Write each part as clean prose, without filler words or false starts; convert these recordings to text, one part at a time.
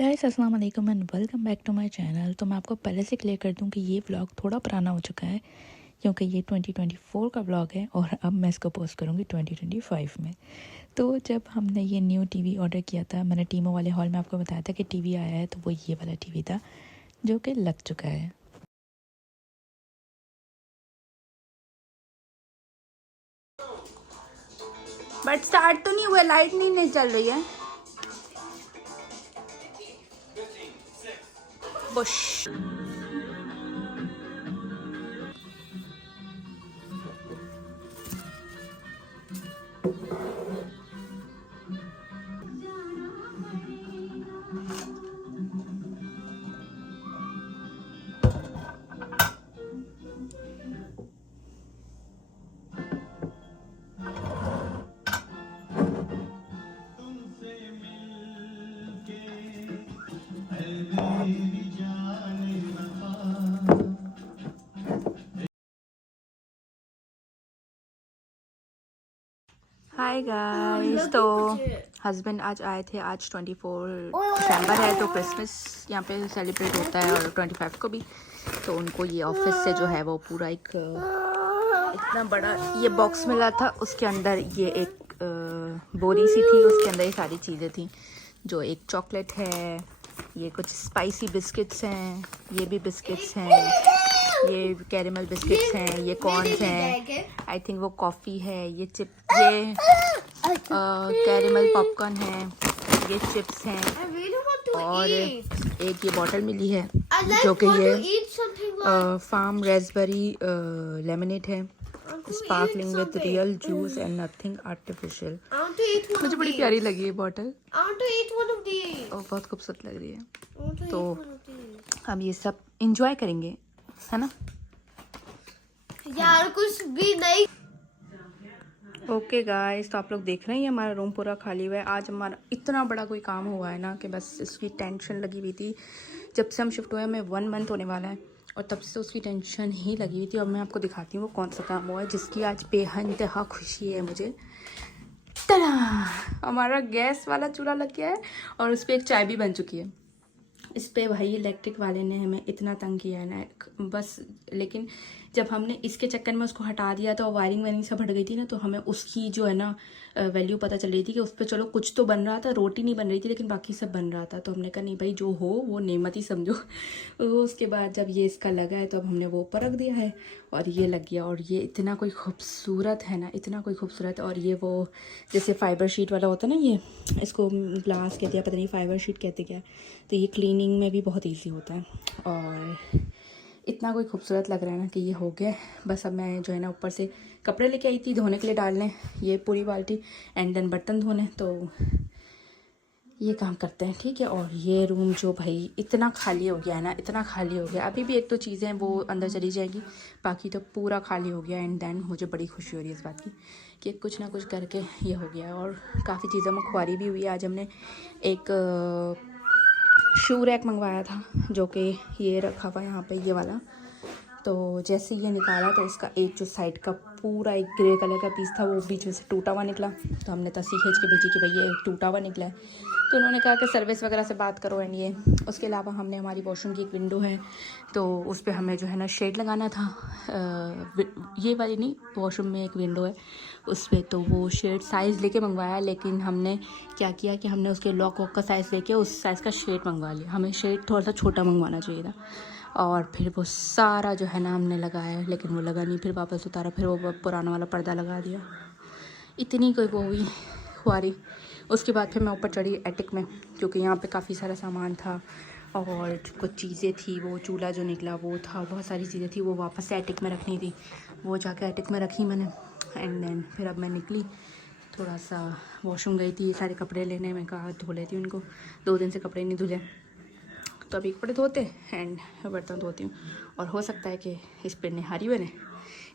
Guys अस्सलाम वालेकुम and welcome back to my channel. तो मैं आपको पहले से क्लियर कर दूं कि ये व्लॉग थोड़ा पुराना हो चुका है क्योंकि ये 2024 का व्लॉग है और अब मैं इसको पोस्ट करूंगी 2025 में। तो जब हमने ये न्यू टीवी ऑर्डर किया था, मैंने टीमो वाले हॉल में आपको बताया था कि टीवी आया है, तो वो ये वाला टीवी था जो कि लग चुका है। बट स्टार्ट तो नहीं हुआ, लाइट नहीं चल रही है। Bush hi guys. तो हस्बैंड आज आए थे। आज 24 दिसंबर है तो क्रिसमस यहाँ पे सेलिब्रेट होता है और 25 को भी। तो उनको ये ऑफिस से जो है वो पूरा एक इतना बड़ा ये बॉक्स मिला था। उसके अंदर ये एक बोरी सी थी, उसके अंदर ये सारी चीज़ें थी। जो एक चॉकलेट है, ये कुछ स्पाइसी बिस्किट्स हैं, ये भी बिस्किट्स हैं, ये कैरेमल बिस्किट्स हैं, ये कॉर्न्स हैं, आई थिंक वो कॉफ़ी है, ये ये कैरेमल पॉपकॉर्न है, ये चिप्स हैं और एक ये बॉटल मिली है जो कि ये फार्म रेसबेरी लेमनेड है, sparkling with real juice and nothing artificial. मुझे बड़ी प्यारी लगी ये बॉटल और बहुत खूबसूरत लग रही है। तो हम ये सब इंजॉय करेंगे, है ना यार? कुछ भी नहीं। ओके गाइस, तो आप लोग देख रहे हैं हमारा रूम पूरा खाली हुआ है। आज हमारा इतना बड़ा कोई काम हुआ है ना कि बस इसकी टेंशन लगी हुई थी। जब से हम शिफ्ट हुए हमें 1 मंथ होने वाला है और तब से उसकी टेंशन ही लगी हुई थी। और मैं आपको दिखाती हूँ वो कौन सा काम हुआ है जिसकी आज बेइंतहा खुशी है मुझे। tada! हमारा गैस वाला चूल्हा लग गया है और उस पर एक चाय भी बन चुकी है। इस पे भाई इलेक्ट्रिक वाले ने हमें इतना तंग किया है ना बस। लेकिन जब हमने इसके चक्कर में उसको हटा दिया तो वायरिंग सब हट गई थी ना, तो हमें उसकी जो है ना वैल्यू पता चल रही थी कि उस पर चलो कुछ तो बन रहा था, रोटी नहीं बन रही थी लेकिन बाकी सब बन रहा था। तो हमने कहा नहीं भाई, जो हो वो नेमत ही समझो। उसके बाद जब ये इसका लगा है तो अब हमने वो ऊपर रख दिया है और ये लग गया। और ये इतना कोई खूबसूरत है ना, इतना कोई खूबसूरत। और ये वो जैसे फाइबर शीट वाला होता है ना, ये इसको ग्लास कहते हैं, पता नहीं फाइबर शीट कहते क्या। तो ये क्लीनिंग में भी बहुत ईजी होता है और इतना कोई खूबसूरत लग रहा है ना कि ये हो गया। बस अब मैं जो है ना ऊपर से कपड़े लेके आई थी धोने के लिए डालने, ये पूरी बाल्टी, एंड देन बर्तन धोने। तो ये काम करते हैं, ठीक है। और ये रूम जो भाई इतना खाली हो गया है ना, इतना खाली हो गया। अभी भी 1-2 चीज़ें हैं वो अंदर चली जाएगी, बाकी तो पूरा खाली हो गया। एंड देन मुझे बड़ी खुशी हो रही है इस बात की कि कुछ ना कुछ करके ये हो गया। और काफ़ी चीज़ों में खुआरी भी हुई है। आज हमने एक शू रैक मंगवाया था जो कि ये रखा हुआ यहाँ पे, ये वाला। तो जैसे ये निकाला तो इसका एक जो साइड का पूरा एक ग्रे कलर का पीस था वो बीच में से टूटा हुआ निकला। तो हमने तस्वीर खींच के भेजी कि भाई ये टूटा हुआ निकला है। तो उन्होंने कहा कि सर्विस वगैरह से बात करो। एंड ये उसके अलावा हमने हमारी वॉशरूम की एक विंडो है तो उस पर हमें जो है ना शेड लगाना था। ये वाली नहीं, वॉशरूम में एक विंडो है उस पर। तो वो शेड साइज़ लेके मंगवाया, लेकिन हमने क्या किया कि हमने उसके लॉक वॉक का साइज़ लेके उस साइज़ का शेड मंगवा लिया। हमें शेड थोड़ा सा छोटा मंगवाना चाहिए था। और फिर वो सारा जो है ना हमने लगाया, लेकिन वो लगा नहीं। फिर वापस उतारा, फिर वो पुराना वाला पर्दा लगा दिया। इतनी कोई वो हुई खुआरी। उसके बाद फिर मैं ऊपर चढ़ी एटिक में क्योंकि यहाँ पे काफ़ी सारा सामान था और कुछ चीज़ें थी। वो चूल्हा जो निकला वो था, बहुत सारी चीज़ें थी, वो वापस से एटिक में रखनी थी। वो जाके एटिक में रखी मैंने। एंड देन फिर अब मैं निकली, थोड़ा सा वॉशरूम गई थी, ये सारे कपड़े लेने। मैं कहा धो लेती हूँ इनको, 2 दिन से कपड़े नहीं धुले। तो अभी कपड़े धोते एंड बर्तन धोती हूँ। और हो सकता है कि इस पर निहारी बने,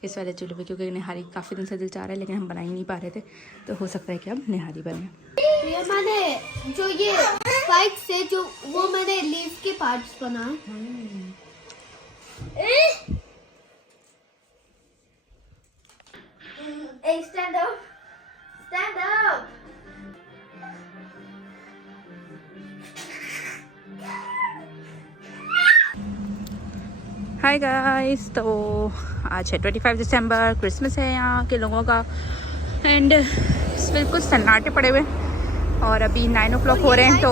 इस वाले चूल्हे पे, क्योंकि निहारी काफ़ी दिन से दिल चाह रहा है लेकिन हम बना ही नहीं पा रहे थे। तो हो सकता है कि अब निहारी बने। ये मैंने जो ये स्पाइक से जो वो मैंने लीफ के पार्ट्स बनाए। Stand up, stand up. Hi guys, तो आज है 25 दिसंबर, क्रिसमस है यहाँ के लोगों का एंड बिल्कुल सन्नाटे पड़े हुए और अभी 9 o'clock हो रहे हैं। तो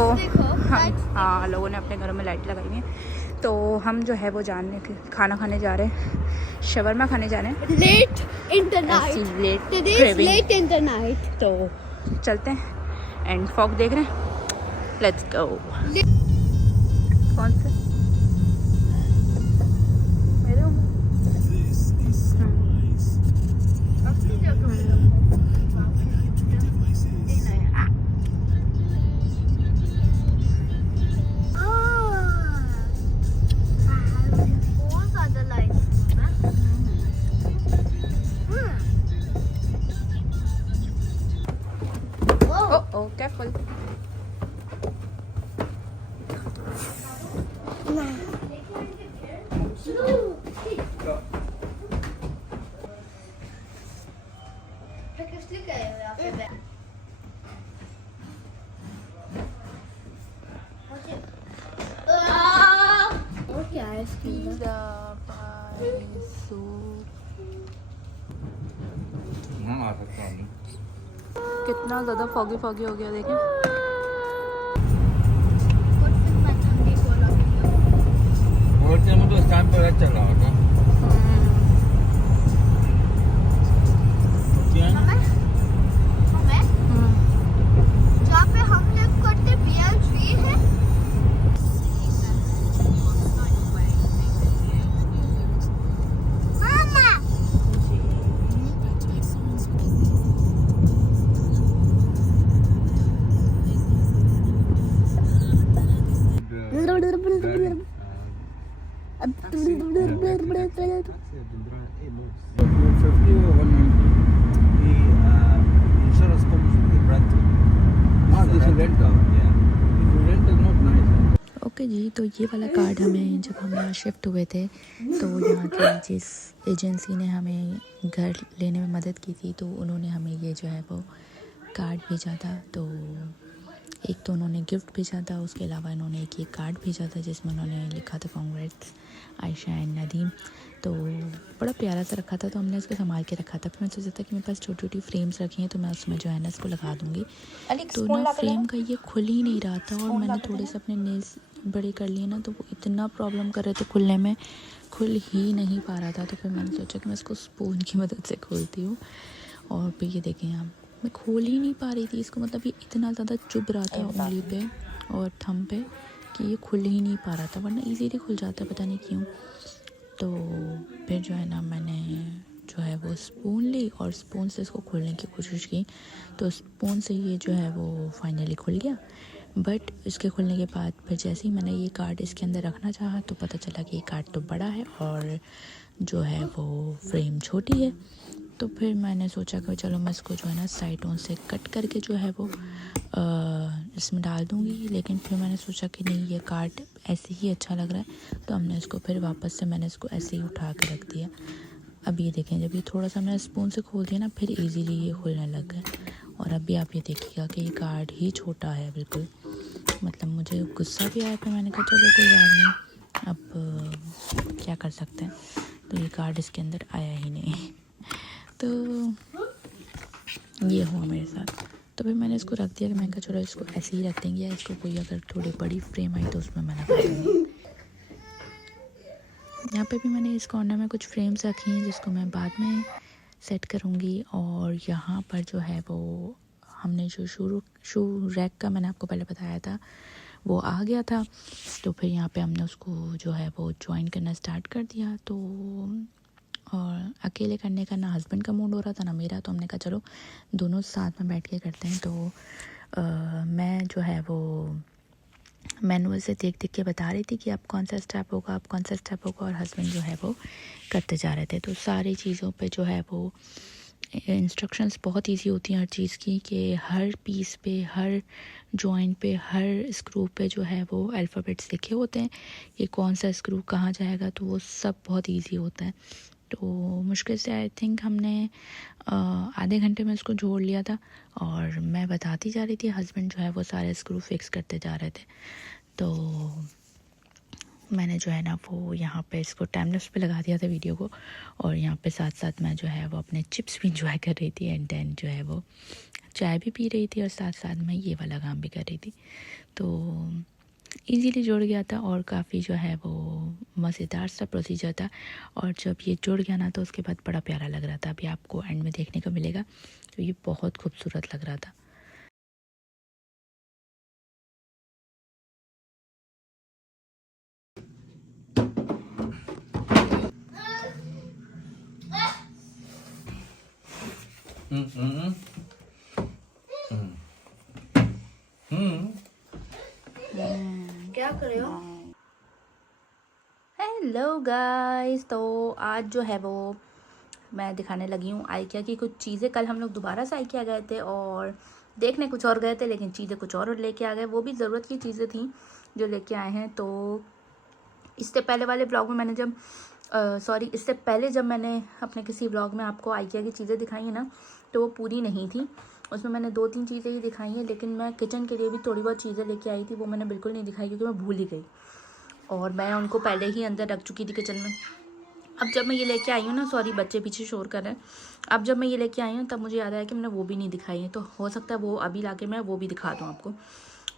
हाँ, लोगों ने अपने घरों में लाइट लगाई हुई है। तो हम जो है वो जानने के खाना खाने जा रहे हैं, शवरमा खाने जा रहे हैं। Late in the night, late in the night. तो चलते हैं एंड फॉग देख रहे हैं। Let's go. कौन से Oh, careful. क्या है इसकी? कितना ज़्यादा फॉगी फॉगी हो गया देखें। मुझे उस टाइम पर चल रहा था। जहाँ पे हम लोग करते BL3 है। ओके जी, तो ये वाला कार्ड हमें जब हम यहाँ शिफ्ट हुए थे तो यहाँ की जिस एजेंसी ने हमें घर लेने में मदद की थी तो उन्होंने हमें ये जो है वो कार्ड भेजा था। तो एक तो उन्होंने गिफ्ट भेजा था, उसके अलावा इन्होंने एक ये कार्ड भेजा था जिसमें उन्होंने लिखा था कांग्रेट्स आयशा एंड नदीम। तो बड़ा प्यारा सा रखा था, तो हमने उसको संभाल के रखा था। फिर मैं सोचा था कि मेरे पास छोटी छोटी फ्रेम्स रखी हैं तो मैं उसमें जो है ना इसको लगा दूँगी। तो ना फ्रेम का ये खुल ही नहीं रहा था और मैंने थोड़े से अपने नेल्स बड़े कर लिए ना, तो वो इतना प्रॉब्लम कर रहे थे खुलने में, खुल ही नहीं पा रहा था। तो फिर मैंने सोचा कि मैं इसको स्पून की मदद से खोलती हूँ। और फिर ये देखें आप, मैं खोल ही नहीं पा रही थी इसको, मतलब ये इतना ज़्यादा चुभ रहा था उंगली पे और थंब पे कि ये खुल ही नहीं पा रहा था, वरना इजीली खुल जाता, पता नहीं क्यों। तो फिर जो है ना मैंने जो है वो स्पून ली और स्पून से इसको खोलने की कोशिश की। तो स्पून से ये जो है वो फाइनली खुल गया। बट इसके खुलने के बाद फिर जैसे ही मैंने ये कार्ड इसके अंदर रखना चाहा तो पता चला कि ये कार्ड तो बड़ा है और जो है वो फ्रेम छोटी है। तो फिर मैंने सोचा कि चलो मैं इसको जो है ना साइडों से कट करके जो है वो इसमें डाल दूँगी। लेकिन फिर मैंने सोचा कि नहीं, ये कार्ड ऐसे ही अच्छा लग रहा है, तो हमने इसको फिर वापस से मैंने इसको ऐसे ही उठा के रख दिया। अब ये देखें, जब ये थोड़ा सा मैंने स्पून से खोल दिया ना फिर इजीली ये खुलने लग गया। और अभी आप ये देखिएगा कि ये कार्ड ही छोटा है बिल्कुल, मतलब मुझे गुस्सा भी आया। फिर मैंने कहा चलो कोई बात नहीं, अब क्या कर सकते हैं। तो ये कार्ड इसके अंदर आया ही नहीं। तो ये हुआ मेरे साथ। तो फिर मैंने इसको रख दिया कि मैंने कहा चलो इसको ऐसे ही रख देंगे, या इसको कोई अगर थोड़ी बड़ी फ्रेम आई तो उसमें मैं लगा दूँगी। यहाँ पे भी मैंने इस कॉर्नर में कुछ फ्रेम्स रखी हैं जिसको मैं बाद में सेट करूँगी। और यहाँ पर जो है वो हमने जो शू रैक का मैंने आपको पहले बताया था वो आ गया था। तो फिर यहाँ पे हमने उसको जो है वो ज्वाइन करना स्टार्ट कर दिया। तो और अकेले करने का ना हस्बैंड का मूड हो रहा था ना मेरा, तो हमने कहा चलो दोनों साथ में बैठ के करते हैं। तो मैं जो है वो मैनुअल से देख देख के बता रही थी कि अब कौन सा स्टेप होगा, अब कौन सा स्टेप होगा, और हस्बैंड जो है वो करते जा रहे थे। तो सारी चीज़ों पे जो है वो इंस्ट्रक्शंस बहुत इजी होती हैं हर चीज़ की, कि हर पीस पे, हर जॉइंट पे, हर स्क्रू पे जो है वो अल्फ़ाबेट्स लिखे होते हैं कि कौन सा स्क्रू कहाँ जाएगा। तो वो सब बहुत इजी होता है। तो मुश्किल से आई थिंक हमने आधे घंटे में इसको जोड़ लिया था और मैं बताती जा रही थी, हस्बैंड जो है वो सारे स्क्रू फिक्स करते जा रहे थे। तो मैंने जो है ना वो यहाँ पे इसको टाइम लैप्स पे लगा दिया था वीडियो को, और यहाँ पे साथ साथ मैं जो है वो अपने चिप्स भी इंजॉय कर रही थी, एंड देन जो है वो चाय भी पी रही थी, और साथ साथ मैं ये वाला काम भी कर रही थी। तो इजीली जुड़ गया था, और काफ़ी जो है वो मज़ेदार सा प्रोसीजर था। और जब ये जुड़ गया ना तो उसके बाद बड़ा प्यारा लग रहा था। अभी आपको एंड में देखने को मिलेगा, तो ये बहुत खूबसूरत लग रहा था। क्या कर रहे हो? हेलो गाइस, तो आज जो है वो मैं दिखाने लगी हूँ आइकिया की कुछ चीज़ें। कल हम लोग दोबारा से आइकिया गए थे और देखने कुछ और गए थे, लेकिन चीज़ें कुछ और लेके आ गए। वो भी ज़रूरत की चीज़ें थी जो लेके आए हैं। तो इससे पहले वाले ब्लॉग में मैंने जब इससे पहले जब मैंने अपने किसी ब्लॉग में आपको आइकिया की चीज़ें दिखाई हैं ना, तो वो पूरी नहीं थी। उसमें मैंने 2-3 चीज़ें ही दिखाई हैं, लेकिन मैं किचन के लिए भी थोड़ी बहुत चीज़ें लेके आई थी, वो मैंने बिल्कुल नहीं दिखाई क्योंकि मैं भूल ही गई, और मैं उनको पहले ही अंदर रख चुकी थी किचन में। अब जब मैं ये लेके आई हूँ ना, सॉरी बच्चे पीछे शोर कर रहे हैं, अब जब मैं ये लेके आई हूँ तब मुझे याद आया कि मैंने वो भी नहीं दिखाई है। तो हो सकता है वो अभी लाके मैं वो भी दिखा दूँ आपको।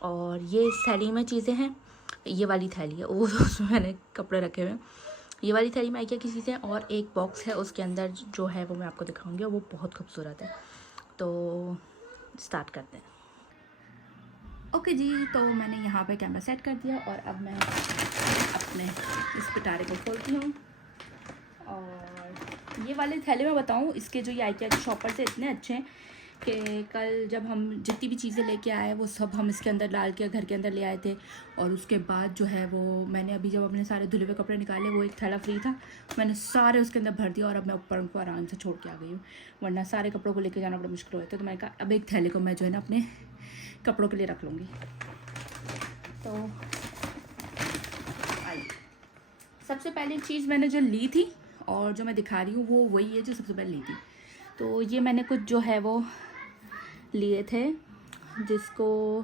और ये थैली में चीज़ें हैं, ये वाली थैली है वो उसमें मैंने कपड़े रखे हुए हैं। ये वाली थैली में आइकिया की चीज़ें हैं, और एक बॉक्स है उसके अंदर जो है वो मैं आपको दिखाऊंगी, और वो बहुत खूबसूरत है। तो स्टार्ट करते हैं। ओके जी, तो मैंने यहाँ पे कैमरा सेट कर दिया, और अब मैं अपने इस पिटारे को खोलती हूँ। और ये वाले थैले मैं बताऊँ, इसके जो ये आइकिया के शॉपर से इतने अच्छे हैं कि कल जब हम जितनी भी चीज़ें लेके आए वो सब हम इसके अंदर डाल के घर के अंदर ले आए थे। और उसके बाद जो है वो मैंने अभी जब अपने सारे धुले हुए कपड़े निकाले, वो एक थैला फ्री था, मैंने सारे उसके अंदर भर दिया, और अब मैं ऊपर उनको आराम से छोड़ के आ गई हूँ, वरना सारे कपड़ों को लेके जाना बड़ा मुश्किल होता है। तो मैंने कहा अब एक थैले को मैं जो है ना अपने कपड़ों के लिए रख लूँगी। तो आइए, सबसे पहली चीज़ मैंने जो ली थी और जो मैं दिखा रही हूँ वो वही है जो सबसे पहले ली थी। तो ये मैंने कुछ जो है वो लिए थे, जिसको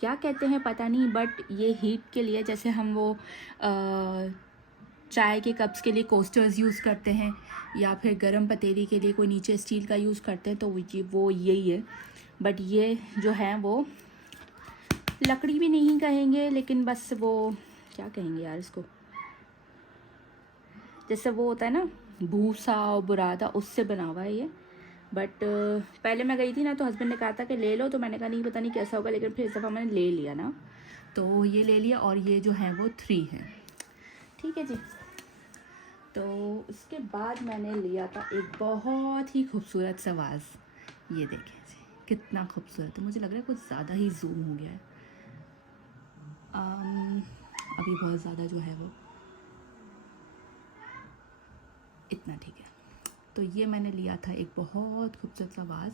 क्या कहते हैं पता नहीं, बट ये हीट के लिए, जैसे हम वो चाय के कप्स के लिए कोस्टर्स यूज़ करते हैं, या फिर गरम पतीली के लिए कोई नीचे स्टील का यूज़ करते हैं, तो वो यही है। बट ये जो है वो लकड़ी भी नहीं कहेंगे, लेकिन बस वो क्या कहेंगे यार इसको, जैसे वो होता है ना भूसा और बुरादा, उससे बना हुआ है ये। बट पहले मैं गई थी ना तो हस्बैंड ने कहा था कि ले लो, तो मैंने कहा नहीं पता नहीं कैसा होगा, लेकिन फिर इस दफ़ा मैंने ले लिया ना, तो ये ले लिया। और ये जो है वो 3 है, ठीक है जी। तो उसके बाद मैंने लिया था एक बहुत ही खूबसूरत सा वाज। ये देखें जी कितना खूबसूरत है, मुझे लग रहा है कुछ ज़्यादा ही जूम हो गया है। अभी बहुत ज़्यादा जो है वो इतना ठीक है। तो ये मैंने लिया था एक बहुत खूबसूरत सा वाज,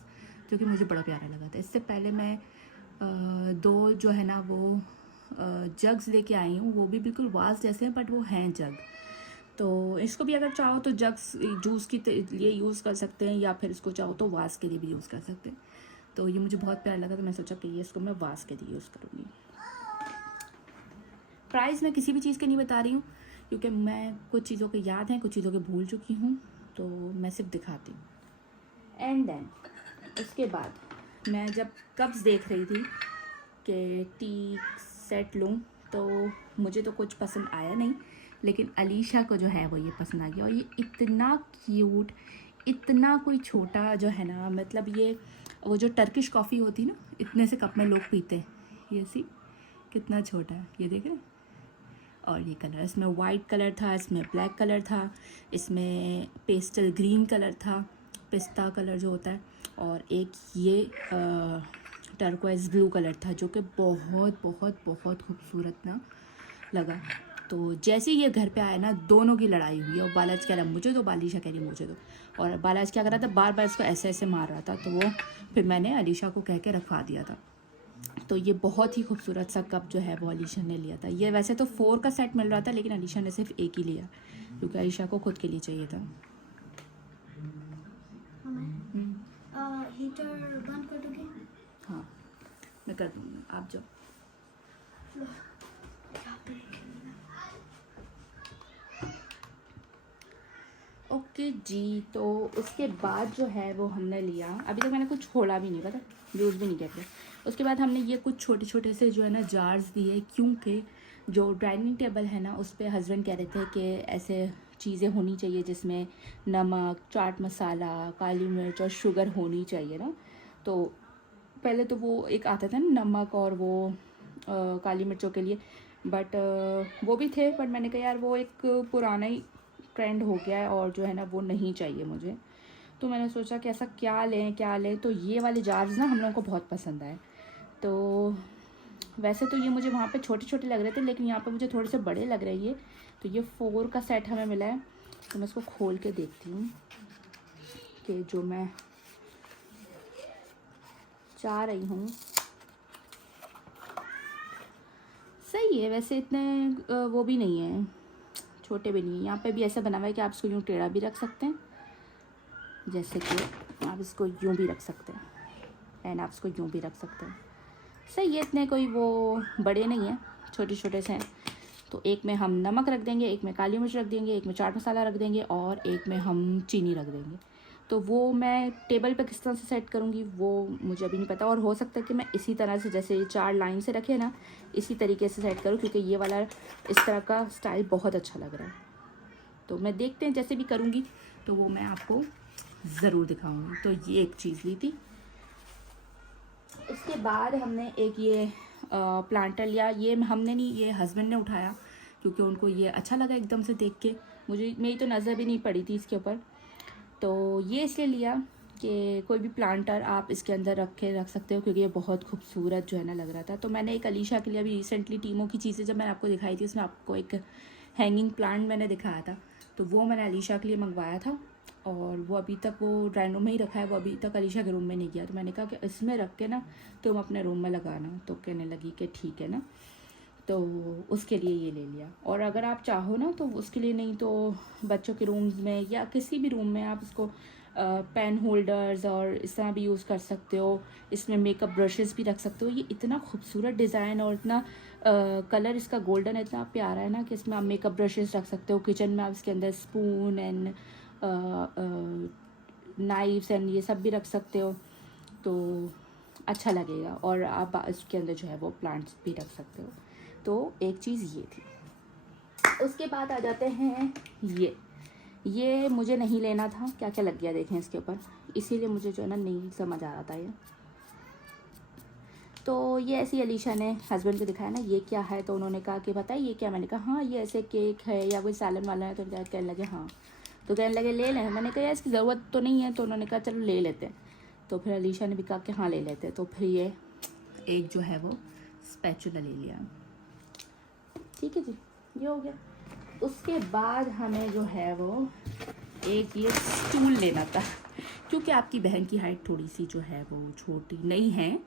जो कि मुझे बड़ा प्यारा लगा था। इससे पहले मैं 2 जो है ना वो जग्स लेके आई हूँ, वो भी बिल्कुल वाज जैसे हैं, बट वो हैं जग। तो इसको भी अगर चाहो तो जग्स जूस के लिए यूज़ कर सकते हैं, या फिर इसको चाहो तो वाज के लिए भी यूज़ कर सकते हैं। तो ये मुझे बहुत प्यारा लगा, तो मैं सोचा कि ये इसको मैं वाज के लिए यूज़ करूँगी। प्राइस मैं किसी भी चीज़ के नहीं बता रही हूँ, क्योंकि मैं कुछ चीज़ों के याद हैं, कुछ चीज़ों के भूल चुकी हूँ, तो मैं सिर्फ दिखाती हूँ। एंड देन उसके बाद मैं जब कप्स देख रही थी कि टी सेट लूँ, तो मुझे तो कुछ पसंद आया नहीं, लेकिन अलीशा को जो है वो ये पसंद आ गया। और ये इतना क्यूट, इतना कोई छोटा जो है ना, मतलब ये वो जो टर्किश कॉफ़ी होती है ना, इतने से कप में लोग पीते हैं, ये सी कितना छोटा है, ये देखें। और ये कलर, इसमें वाइट कलर था, इसमें ब्लैक कलर था, इसमें पेस्टल ग्रीन कलर था, पिस्ता कलर जो होता है, और एक ये टर्कोइज ब्लू कलर था, जो कि बहुत बहुत बहुत खूबसूरत ना लगा। तो जैसे ही ये घर पे आया ना, दोनों की लड़ाई हुई, और बालाज कह रहा मुझे दो, बालिशा कह रही मुझे दो। और बालाज क्या कर रहा था, बार बार इसको ऐसे ऐसे मार रहा था, तो वो फिर मैंने अलीशा को कह के रखवा दिया था। तो ये बहुत ही खूबसूरत सा कप जो है वो अलीशा ने लिया था। ये वैसे तो 4 का सेट मिल रहा था, लेकिन अलीशा ने सिर्फ एक ही लिया, क्योंकि अलीशा को खुद के लिए चाहिए था। हीटर बंद कर दोगे? हाँ मैं कर दूँगी, आप जाओ। जी, तो उसके बाद जो है वो हमने लिया, अभी तक मैंने कुछ खोला भी नहीं, पता यूज़ भी नहीं किया। उसके बाद हमने ये कुछ छोटे छोटे से जो है ना जार्स दिए, क्योंकि जो डाइनिंग टेबल है ना उस पर हस्बैंड कह रहे थे कि ऐसे चीज़ें होनी चाहिए जिसमें नमक, चाट मसाला, काली मिर्च और शुगर होनी चाहिए ना। तो पहले तो वो एक आता था ना नमक और वो काली मिर्चों के लिए, बट वो भी थे, बट मैंने कहा यार वो एक पुराना ही ट्रेंड हो गया है और जो है ना वो नहीं चाहिए मुझे। तो मैंने सोचा कि ऐसा क्या लें, तो ये वाले जार्स ना हम लोगों को बहुत पसंद आए। तो वैसे तो ये मुझे वहाँ पे छोटे छोटे लग रहे थे, लेकिन यहाँ पे मुझे थोड़े से बड़े लग रहे हैं ये। तो ये 4 का सेट हमें मिला है, तो मैं इसको खोल के देखती हूँ कि जो मैं चाह रही हूँ सही है। वैसे इतने वो भी नहीं है, छोटे भी नहीं है। यहाँ पे भी ऐसा बना हुआ है कि आप इसको यूँ टेढ़ा भी रख सकते हैं, जैसे कि आप इसको यूँ भी रख सकते हैं, एंड आप इसको यूँ भी रख सकते हैं। सही है, इतने कोई वो बड़े नहीं हैं, छोटे छोटे से हैं। तो एक में हम नमक रख देंगे, एक में काली मिर्च रख देंगे, एक में चाट मसाला रख देंगे और एक में हम चीनी रख देंगे। तो वो मैं टेबल पे किस तरह से सेट करूँगी वो मुझे अभी नहीं पता, और हो सकता है कि मैं इसी तरह से जैसे 4 लाइन से रखे ना इसी तरीके से सेट करूँ, क्योंकि ये वाला इस तरह का स्टाइल बहुत अच्छा लग रहा है। तो मैं देखते हैं जैसे भी करूँगी तो वो मैं आपको ज़रूर दिखाऊँगी। तो ये एक चीज़ ली थी। उसके बाद हमने एक ये प्लांटर लिया। ये हमने नहीं, ये हस्बैंड ने उठाया, क्योंकि उनको ये अच्छा लगा एकदम से देख के। मेरी तो नज़र भी नहीं पड़ी थी इसके ऊपर, तो ये इसलिए लिया कि कोई भी प्लांटर आप इसके अंदर रख सकते हो, क्योंकि ये बहुत खूबसूरत जो है ना लग रहा था। तो मैंने एक अलीशा के लिए अभी रिसेंटली टीमों की चीज़ें जब मैंने आपको दिखाई थी, उसमें आपको एक हैंगिंग प्लांट मैंने दिखाया था, तो वो मैंने अलीशा के लिए मंगवाया था, और वो अभी तक वो ड्राइंग रूम में ही रखा है, वो अभी तक अलीशा के रूम में नहीं गया। तो मैंने कहा कि इसमें रख के ना तुम अपने रूम में लगाना। तो कहने लगी कि ठीक है ना, तो उसके लिए ये ले लिया। और अगर आप चाहो ना तो उसके लिए नहीं तो बच्चों के रूम्स में या किसी भी रूम में आप इसको पेन होल्डर्स और इस तरह भी यूज़ कर सकते हो। इसमें मेकअप ब्रशेस भी रख सकते हो। ये इतना खूबसूरत डिज़ाइन और इतना कलर इसका गोल्डन इतना प्यारा है ना कि इसमें आप मेकअप ब्रशेस रख सकते हो। किचन में आप इसके अंदर स्पून एंड नाइफ्स एंड ये सब भी रख सकते हो, तो अच्छा लगेगा। और आप इसके अंदर जो है वो प्लांट्स भी रख सकते हो। तो एक चीज़ ये थी। उसके बाद आ जाते हैं ये मुझे नहीं लेना था, क्या क्या लग गया देखें इसके ऊपर, इसीलिए मुझे जो है ना नहीं समझ आ रहा था ये। तो ये ऐसी अलीशा ने हस्बैंड को दिखाया ना ये क्या है, तो उन्होंने कहा कि बताइए ये क्या। मैंने कहा हाँ ये ऐसे केक है या कोई सैलन वाला है। तो कहने लगे हाँ, तो कहने लगे ले लें। मैंने कहा इसकी ज़रूरत तो नहीं है, तो उन्होंने कहा चलो ले लेते हैं। तो फिर अलीशा ने भी कहा कि हाँ ले लेते हैं। तो फिर ये एक जो है वो स्पैचुला ले लिया। ठीक है जी, ये हो गया। उसके बाद हमें जो है वो एक ये स्टूल लेना था, क्योंकि आपकी बहन की हाइट थोड़ी सी जो है वो छोटी नहीं है,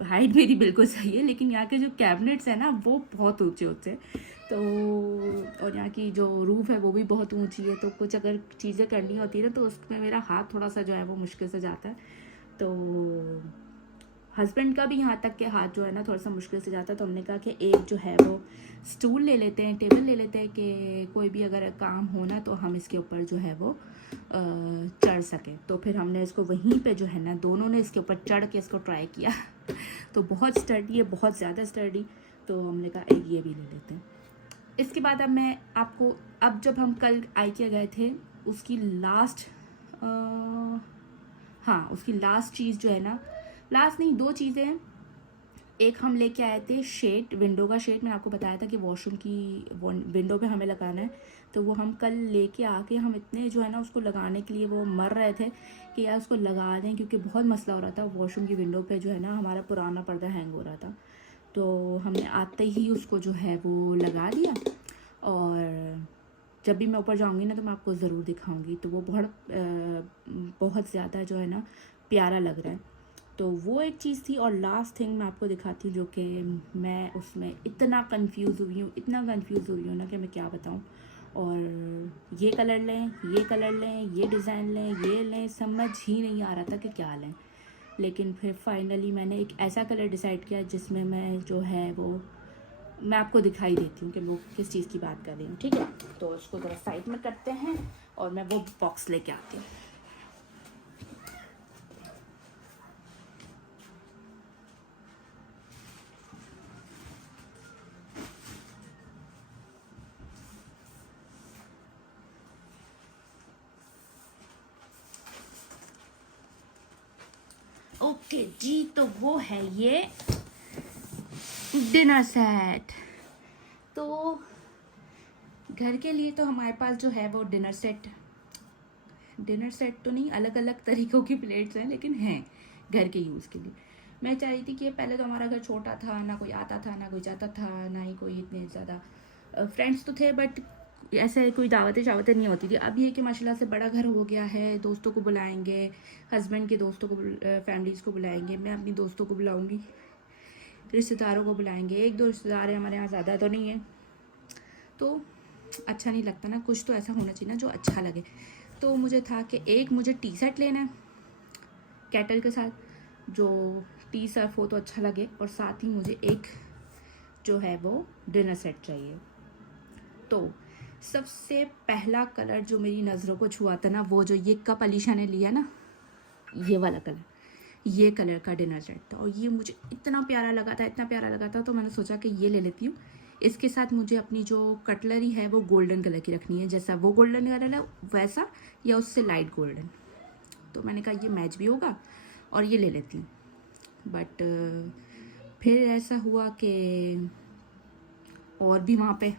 हाइट मेरी बिल्कुल सही है, लेकिन यहाँ के जो कैबिनेट्स हैं ना वो बहुत ऊंचे होते हैं। तो और यहाँ की जो रूफ है वो भी बहुत ऊंची है, तो कुछ अगर चीज़ें करनी होती है ना तो उसमें मेरा हाथ थोड़ा सा जो है वो मुश्किल से जाता है। तो हस्बैंड का भी यहाँ तक के हाथ जो है ना थोड़ा सा मुश्किल से जाता है। तो हमने कहा कि एक जो है वो स्टूल ले लेते हैं, टेबल ले लेते हैं, कि कोई भी अगर काम हो ना तो हम इसके ऊपर जो है वो चढ़ सकें। तो फिर हमने इसको वहीं पे जो है ना दोनों ने इसके ऊपर चढ़ के इसको ट्राई किया तो बहुत स्टडी है, बहुत ज़्यादा स्टडी। तो हमने कहा एक ये भी ले लेते हैं। इसके बाद अब मैं आपको, अब जब हम कल IKEA गए थे उसकी लास्ट उसकी लास्ट चीज़ जो है ना, लास्ट नहीं 2 चीज़ें हैं। एक हम लेके आए थे शेड, विंडो का शेड। मैंने आपको बताया था कि वॉशरूम की विंडो पे हमें लगाना है, तो वो हम कल लेके आके हम इतने जो है ना उसको लगाने के लिए वो मर रहे थे कि यार उसको लगा दें, क्योंकि बहुत मसला हो रहा था। वॉशरूम की विंडो पे जो है ना हमारा पुराना पर्दा हैंग हो रहा था, तो हमने आते ही उसको जो है वो लगा दिया। और जब भी मैं ऊपर जाऊँगी ना तो मैं आपको ज़रूर दिखाऊँगी। तो वो बहुत ज़्यादा जो है ना प्यारा लग रहा है। तो वो एक चीज़ थी। और लास्ट थिंग मैं आपको दिखाती हूँ, जो कि मैं उसमें इतना कंफ्यूज हुई हूँ ना कि मैं क्या बताऊँ। और ये कलर लें, ये कलर लें, ये डिज़ाइन लें, ये लें, समझ ही नहीं आ रहा था कि क्या लें। लेकिन फिर फाइनली मैंने एक ऐसा कलर डिसाइड किया जिसमें मैं जो है वो मैं आपको दिखाई देती हूँ कि वो किस चीज़ की बात कर रही हूँ, ठीक है। तो उसको ज़रा साइड में करते हैं और मैं वो बॉक्स लेके आती हूँ। ओके जी, तो वो है ये डिनर सेट। तो घर के लिए तो हमारे पास जो है वो डिनर सेट तो नहीं, अलग अलग तरीक़ों की प्लेट्स हैं, लेकिन हैं घर के यूज़ के लिए। मैं चाह रही थी कि पहले तो हमारा घर छोटा था, ना कोई आता था ना कोई जाता था, ना ही कोई इतने ज़्यादा फ्रेंड्स तो थे, बट ऐसे कोई दावतें नहीं होती थी। अब ये कि माशाल्लाह से बड़ा घर हो गया है, दोस्तों को बुलाएंगे, हस्बैंड के दोस्तों को, फैमिलीज़ को बुलाएंगे, मैं अपनी दोस्तों को बुलाऊंगी, रिश्तेदारों को बुलाएंगे। एक दो रिश्तेदार हैं हमारे यहाँ, ज़्यादा तो नहीं है, तो अच्छा नहीं लगता ना, कुछ तो ऐसा होना चाहिए ना जो अच्छा लगे। तो मुझे था कि एक मुझे टी सेट लेना है कैटल के साथ, जो टी सर्व हो तो अच्छा लगे, और साथ ही मुझे एक जो है वो डिनर सेट चाहिए। तो सबसे पहला कलर जो मेरी नज़रों को छुआ था ना, वो जो ये कप अलीशा ने लिया ना, ये वाला कलर, ये कलर का डिनर सेट था, और ये मुझे इतना प्यारा लगा था, तो मैंने सोचा कि ये ले लेती हूँ। इसके साथ मुझे अपनी जो कटलरी है वो गोल्डन कलर की रखनी है, जैसा वो गोल्डन कलर है वैसा, या उससे लाइट गोल्डन। तो मैंने कहा ये मैच भी होगा और ये ले लेती हूँ। बट फिर ऐसा हुआ कि और भी वहाँ पे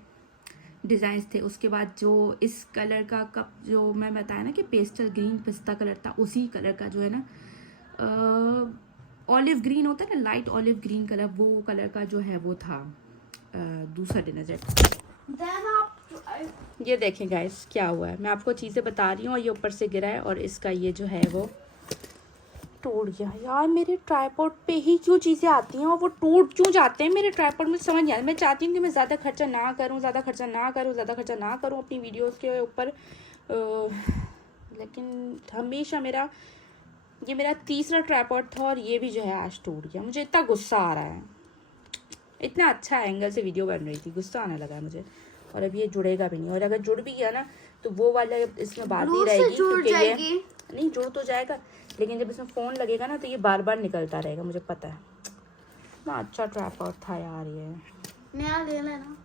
डिज़ाइंस थे। उसके बाद जो इस कलर का कप जो मैं बताया ना कि पेस्टल ग्रीन पिस्ता कलर था, उसी कलर का जो है ना ऑलिव ग्रीन होता है ना, लाइट ऑलिव ग्रीन कलर, वो कलर का जो है वो था दूसरा डिनर सेट। ये देखें गाइस क्या हुआ है, मैं आपको चीज़ें बता रही हूँ और ये ऊपर से गिरा है, और इसका ये जो है वो टूट गया। यार मेरे ट्राइपॉड पे ही क्यों चीज़ें आती हैं और वो टूट क्यों जाते हैं मेरे ट्राइपॉड, में समझ नहीं आता। मैं चाहती हूँ कि मैं ज़्यादा खर्चा ना करूँ अपनी वीडियोस के ऊपर, लेकिन हमेशा ये मेरा तीसरा ट्राइपॉड था और ये भी जो है आज टूट गया। मुझे इतना गुस्सा आ रहा है, इतना अच्छा एंगल से वीडियो बन रही थी, गुस्सा आने लगा है मुझे। और अब ये जुड़ेगा भी नहीं, और अगर जुड़ भी गया ना तो वो वाला इसमें बात नहीं रहेगी, क्योंकि ये नहीं जुड़ तो जाएगा, लेकिन जब इसमें फ़ोन लगेगा ना तो ये बार बार निकलता रहेगा, मुझे पता है ना। अच्छा ट्राइपॉड था यार, ये नया ले लेना।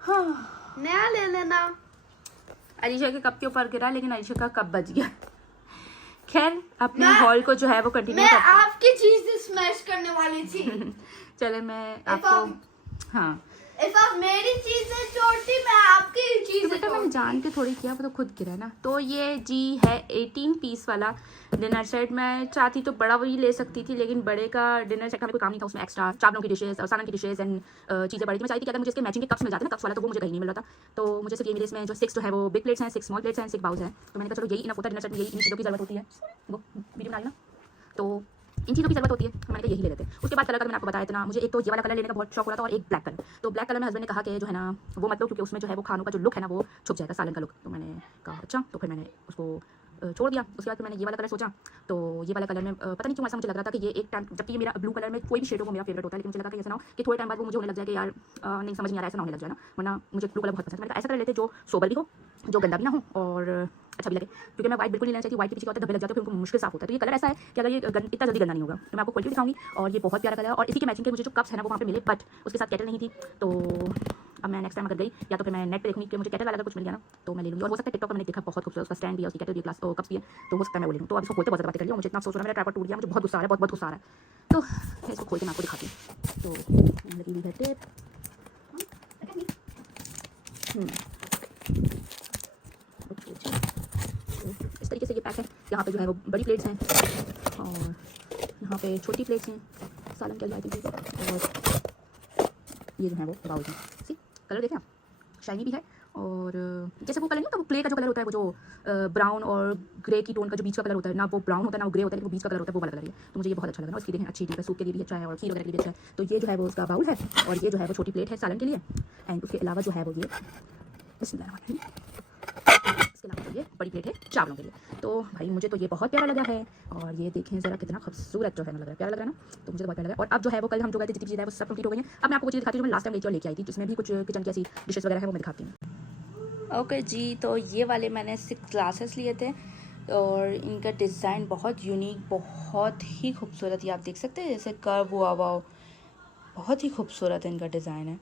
हाँ नया ले लेना। अलीशा के कप के ऊपर गिरा, लेकिन अलीशा का कप बच गया। खैर अपने हॉल को जो है वो कंटिन्यू मैं आपकी चीजें स्मैश करने वाली थी। चले मैं आपको, हाँ इफ आप मेरी चीजें तोड़ती मैं आपकी चीजें बेटा मैंने जान के थोड़ी किया, वो तो खुद गिरा ना। तो ये जी है 18 पीस वाला डिनर सेट। मैं चाहती तो बड़ा वही ले सकती थी, लेकिन बड़े का डिनर सेट का कोई काम नहीं था, उसमें एक्स्ट्रा चावलों की डिशेस और सालन की डिशेस एंड चीज़ें बड़ी थी। मैं चाहती थी कि अगर मुझे इसके मैचिंग के कप्स मिल जाते ना, कप्स वाला, तो वो मुझे कहीं नहीं मिल रहा था। तो मुझे सिर्फ ये मिले, इसमें जो 6 जो है वो बिग प्लेट्स हैं, 6 स्मॉल प्लेट्स हैं, 6 बाउल्स हैं। तो मैंने कहा चलो यही इनफ होता है डिनर सेट में, यही इन चीज़ों की ज़रूरत होती है, वो वीडियो बना ना, तो इन चीज़ों की ज़रूरत होती है, तो मैंने कहा यही ले लेते हैं। उसके बाद कलर का मैंने आपको बताया इतना, मुझे एक तो ये वाला कलर लेने का बहुत शौक हो रहा था और एक ब्लैक कलर। तो ब्लैक कलर में हस्बैंड ने कहा कि जो है ना वो मतलब, क्योंकि उसमें जो है वो खानों का जो लुक है ना वो छुप जाएगा, सालन का लुक। तो मैंने कहा अच्छा, तो फिर मैंने उसको छोड़ दिया। उसके बाद फिर मैंने ये वाला कलर सोचा, तो ये वाला कलर में पता नहीं क्यों ऐसा मुझे लग रहा था कि ये एक टाइम, जबकि ये मेरा ब्लू कलर में कोई भी शेड हो मेरा फेवरेट होता है, लेकिन मुझे लगा कि ऐसा ना हो कि थोड़े टाइम बाद वो मुझे होने लग जाए कि यार नहीं समझ नहीं आ रहा, ऐसा ना होने लग जाए ना, वरना मुझे ब्लू कलर बहुत पसंद है। मैंने ऐसा कलर लेते जो सोबर भी हो, जो गंदा भी ना हो और अच्छा भी लगे, क्योंकि मैं व्हाइट बिल्कुल नहीं लेना चाहती। व्हाइट के पीछे होता है धब्बे लग जाते हैं, फिर उनको मुश्किल साफ होता है। तो ये कलर ऐसा है कि अगर ये इतना जल्दी गंदा नहीं होगा, तो मैं आपको क्वालिटी दिखाऊंगी। और ये बहुत प्यारा कलर है, और इसी के मैचिंग के मुझे जो कप्स है ना वो वहाँ पे मिले, बट उसके साथ कैटल नहीं थी। तो अब मैं नेक्स्ट टाइम अगर गई, या तो फिर मैं नेट पे देखूंगी कि मुझे कैटल वाला अगर कुछ मिल गया ना तो मैं ले लूँगी। और हो सकता है टिकटॉक पर मैंने देखा बहुत खूबसूरत उसका स्टैंड भी है, उसकी कैटल भी, ग्लास कप्स भी है, तो हो सकता है मैं वो ले लूँ। तो अब इसको खोलते बहुत बातें कर लिया, मुझे इतना अफसोस हो रहा है, मेरा ट्राइपॉड टूट गया, मुझे बहुत गुस्सा आ रहा है, बहुत गुस्सा आ रहा है। तो इसको खोल के मैं आपको दिखाती हूँ। तो लगी हुई है टेप, इस तरीके से ये पैक है। यहाँ पे जो है वो बड़ी प्लेट्स हैं और यहाँ पे छोटी प्लेट्स हैं, सालन के लिए, और ये जो है वो बाउल हैं। सी कलर देखें आप, शाइनी भी है, और जैसे वो कलर नहीं होता, वो क्ले का जो कलर होता है, वो जो ब्राउन और ग्रे की टोन का जो बीच का कलर होता है ना, वो ब्राउन होता है ना, वो ग्रे होता है, लेकिन वो बीच का कलर होता है, वो वाला कलर है। तो मुझे ये बहुत अच्छा लगा। उसकी देखें अच्छी है, सूप के लिए भी अच्छा है और खीर वगैरह के लिए भी अच्छा है। तो ये जो है वो उसका बाउल है, और ये जो है वो छोटी प्लेट है सालन के लिए। एंड उसके अलावा जो है वो ये इसके अलावा ये बड़ी प्लेट है चावलों के लिए। तो भाई मुझे तो ये बहुत प्यारा लगा है, और ये देखें ज़रा कितना खूबसूरत जो है ना लग रहा है, प्यारा लग रहा है ना, तो मुझे तो बहुत प्यारा लगा। और अब जो है वो कल हम जो गए थे जितनी चीज़ें है वो सब कंप्लीट हो गई हैं। अब मैं आपको वो चीज़ दिखाती हूँ जो मैं लास्ट टाइम लेके आई थी, जिसमें भी कुछ किचन की ऐसी डिशेस वगैरह है वो मैं दिखाती हूँ। ओके जी, तो ये वाले मैंने 6 ग्लासेस लिए थे, और इनका डिज़ाइन बहुत यूनिक, बहुत ही खूबसूरत, ये आप देख सकते हैं जैसे कर्व हुआ हुआ, बहुत ही खूबसूरत इनका डिज़ाइन है।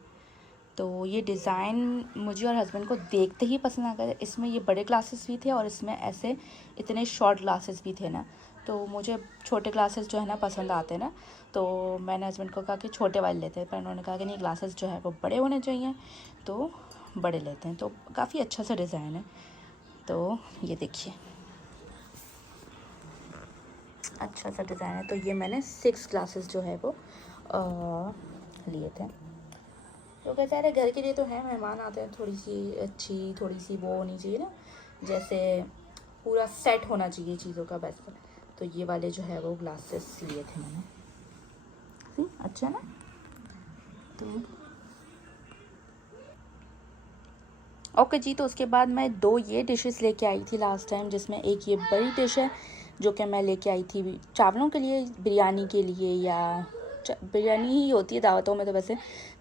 तो ये डिज़ाइन मुझे और हस्बैंड को देखते ही पसंद आ गया। इसमें ये बड़े ग्लासेस भी थे और इसमें ऐसे इतने शॉर्ट ग्लासेस भी थे ना, तो मुझे छोटे ग्लासेस जो है ना पसंद आते हैं ना, तो मैंने हस्बैंड को कहा कि छोटे वाले लेते हैं, पर उन्होंने कहा कि नहीं ग्लासेस जो है वो बड़े होने चाहिए, तो बड़े लेते हैं। तो काफ़ी अच्छा सा डिज़ाइन है, तो ये देखिए अच्छा सा डिज़ाइन है। तो ये मैंने 6 ग्लासेस जो है वो लिए थे। तो कहते हैं घर के लिए तो है, मेहमान आते हैं, थोड़ी सी अच्छी थोड़ी सी वो होनी चाहिए ना, जैसे पूरा सेट होना चाहिए चीज़ों का वैसे। तो ये वाले जो है वो ग्लासेस लिए थे मैंने, अच्छा ना। तो ओके जी, तो उसके बाद मैं 2 ये डिशेस लेके आई थी लास्ट टाइम, जिसमें एक ये बड़ी डिश है जो कि मैं लेके आई थी चावलों के लिए, बिरयानी के लिए, या बिरयानी ही होती है दावतों में तो वैसे,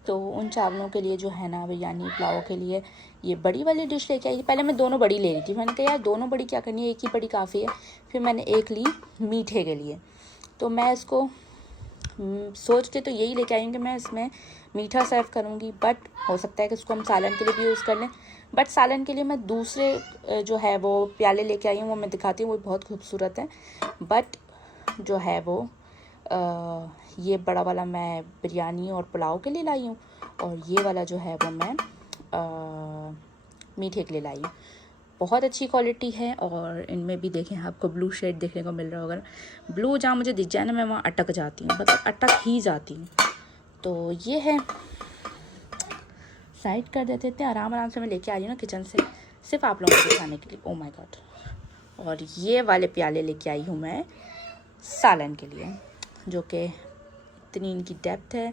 तो उन चावलों के लिए जो है ना बिरयानी पुलाव के लिए ये बड़ी वाली डिश लेके आई थी। पहले मैं दोनों बड़ी ले रही थी, मैंने कहा यार दोनों बड़ी क्या करनी है, एक ही बड़ी काफ़ी है। फिर मैंने एक ली मीठे के लिए, तो मैं इसको सोच के तो यही लेके आई हूँ कि मैं इसमें मीठा सर्व करूँगी, बट हो सकता है कि इसको हम सालन के लिए भी यूज़ कर लें। बट सालन के लिए मैं दूसरे जो है वो प्याले लेके आई हूँ, वो मैं दिखाती हूँ, वो बहुत खूबसूरत है। बट जो है वो ये बड़ा वाला मैं बिरयानी और पुलाव के लिए लाई हूँ, और ये वाला जो है वो मैं मीठे के लिए लाई हूँ। बहुत अच्छी क्वालिटी है, और इनमें भी देखें आपको ब्लू शेड देखने को मिल रहा होगा। ब्लू जहाँ मुझे दिख जाए ना मैं वहाँ अटक जाती हूँ, मतलब अटक ही जाती हूँ। तो ये है, साइड कर देते इतने आराम से मैं लेके आ रही हूँ ना किचन से, सिर्फ आप लोगों को दिखाने के लिए। Oh my God. और ये वाले प्याले लेके आई हूँ मैं सालन के लिए, जो कि इतनी इनकी डेप्थ है,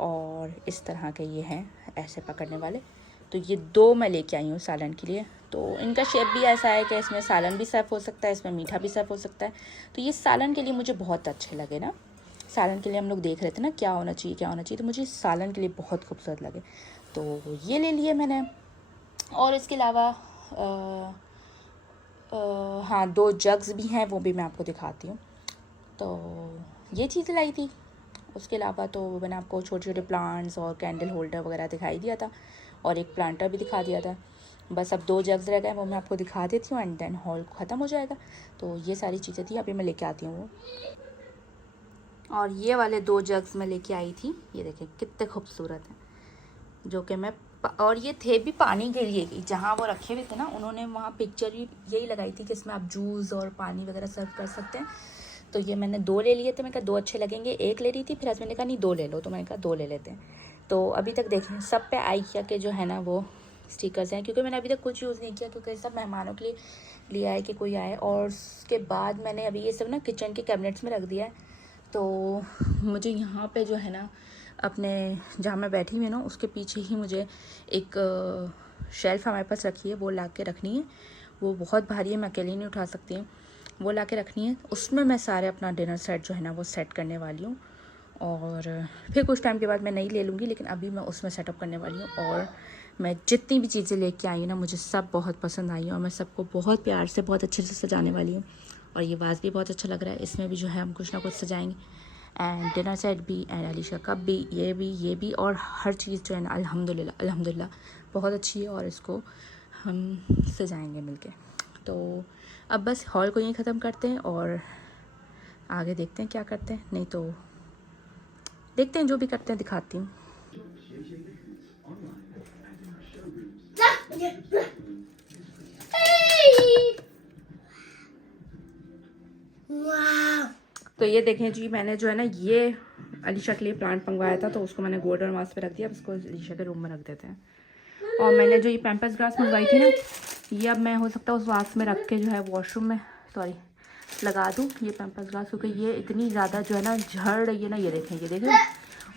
और इस तरह के ये हैं ऐसे पकड़ने वाले। तो ये 2 मैं लेके आई हूँ सालन के लिए। तो इनका शेप भी ऐसा है कि इसमें सालन भी सर्व हो सकता है, इसमें मीठा भी सर्व हो सकता है। तो ये सालन के लिए मुझे बहुत अच्छे लगे ना, सालन के लिए हम लोग देख रहे थे ना क्या होना चाहिए, तो मुझे सालन के लिए बहुत खूबसूरत लगे, तो ये ले लिए मैंने। और इसके अलावा हाँ 2 जग्स भी हैं, वो भी मैं आपको दिखाती हूँ। तो ये चीज़ लाई थी। उसके अलावा तो मैंने आपको छोटे छोटे प्लांट्स और कैंडल होल्डर वगैरह दिखाई दिया था, और एक प्लांटर भी दिखा दिया था। बस अब 2 जग्स रह गए, वो मैं आपको दिखा देती हूँ, एंड देन हॉल ख़त्म हो जाएगा। तो ये सारी चीज़ें थी, अभी मैं लेके आती हूँ वो। और ये वाले 2 जग्स मैं लेके आई थी, ये देखें कितने खूबसूरत हैं, जो कि मैं और ये थे भी पानी के लिए ही, जहाँ वो रखे हुए थे ना उन्होंने वहाँ पिक्चर ही यही लगाई थी कि इसमें आप जूस और पानी वगैरह सर्व कर सकते हैं। तो ये मैंने 2 ले लिए थे, मैंने कहा 2 अच्छे लगेंगे, 1 ले रही थी, फिर हस्बैंड ने कहा नहीं 2 ले लो, तो मैंने कहा 2 ले लेते हैं। तो अभी तक देखें सब पे आइकिया के जो है ना वो स्टिकर्स हैं, क्योंकि मैंने अभी तक कुछ यूज़ नहीं किया, क्योंकि सब मेहमानों के लिए लिया है कि कोई आए। और उसके बाद मैंने अभी ये सब ना किचन के कैबिनेट्स में रख दिया है। तो मुझे यहाँ पे जो है ना अपने जहाँ मैं बैठी हुई हूँ ना उसके पीछे ही मुझे एक शेल्फ़ हमारे पास रखी है, वो ला के रखनी है। वो बहुत भारी है, मैं अकेली नहीं उठा सकती हूँ, वो ला के रखनी है। उसमें मैं सारे अपना डिनर सेट जो है ना वो सेट करने वाली हूँ, और फिर कुछ टाइम के बाद मैं नहीं ले लूँगी, लेकिन अभी मैं उसमें सेटअप करने वाली हूँ। और मैं जितनी भी चीज़ें लेके आई हूँ ना मुझे सब बहुत पसंद आई हैं, और मैं सबको बहुत प्यार से बहुत अच्छे से सजाने वाली हूँ। और ये वाज़ भी बहुत अच्छा लग रहा है, इसमें भी जो है हम कुछ ना कुछ सजाएंगे, एंड डिनर सेट भी, एंड अलीशा कप भी, ये भी, और हर चीज़ जो है ना अल्हम्दुलिल्लाह बहुत अच्छी है, और इसको हम सजाएंगे मिलके। तो अब बस हॉल को यहीं ख़त्म करते हैं, और आगे देखते हैं क्या करते हैं, नहीं तो देखते हैं जो भी करते हैं दिखाती हूँ। तो ये देखें जी, मैंने जो है ना ये अलीशा के लिए प्लांट मंगवाया था, तो उसको मैंने गोल्डन वास पे रख दिया। अब इसको अलीशा के रूम में रख देते हैं। और मैंने जो ये पैम्पर्स ग्रास मंगवाई थी ना, ये अब मैं हो सकता है उस वास में रख के जो है वॉशरूम में लगा दूँ ये पैम्पर्स ग्रास, क्योंकि ये इतनी ज़्यादा जो है ना झड़ रही है ना, ये देखें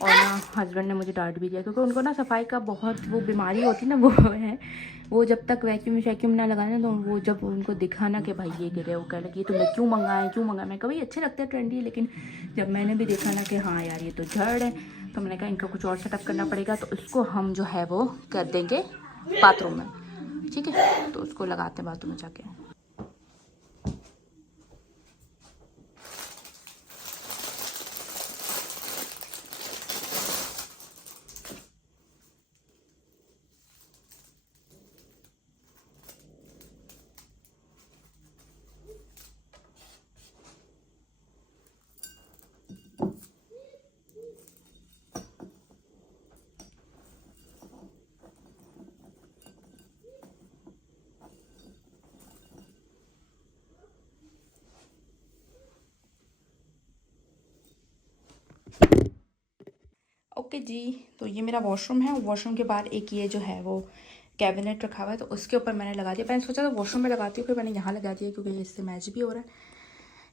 और ना हस्बैंड ने मुझे डांट भी दिया क्योंकि उनको ना सफाई का बहुत वो बीमारी होती ना वो है। वो जब तक वैक्यूम ना लगाए तो वो जब उनको दिखा ना कि भाई ये गिरे, वो कह लगे तुमने क्यों मंगाए। मैं कभी अच्छे लगते हैं ट्रेंडी, लेकिन जब मैंने भी देखा ना कि हाँ यार ये तो झड़ है, तो मैंने कहा इनका कुछ और सेटअप करना पड़ेगा। तो इसको हम जो है वो कर देंगे बाथरूम में, ठीक है। तो उसको लगाते हैं बाथरूम में जाके। ओके जी, तो ये मेरा वॉशरूम है। वॉशरूम के बाद एक ये जो है वो कैबिनेट रखा हुआ है, तो उसके ऊपर मैंने लगा दिया। मैंने सोचा था वॉशरूम में लगाती हूँ, फिर मैंने यहाँ लगा दिया क्योंकि इससे मैच भी हो रहा है।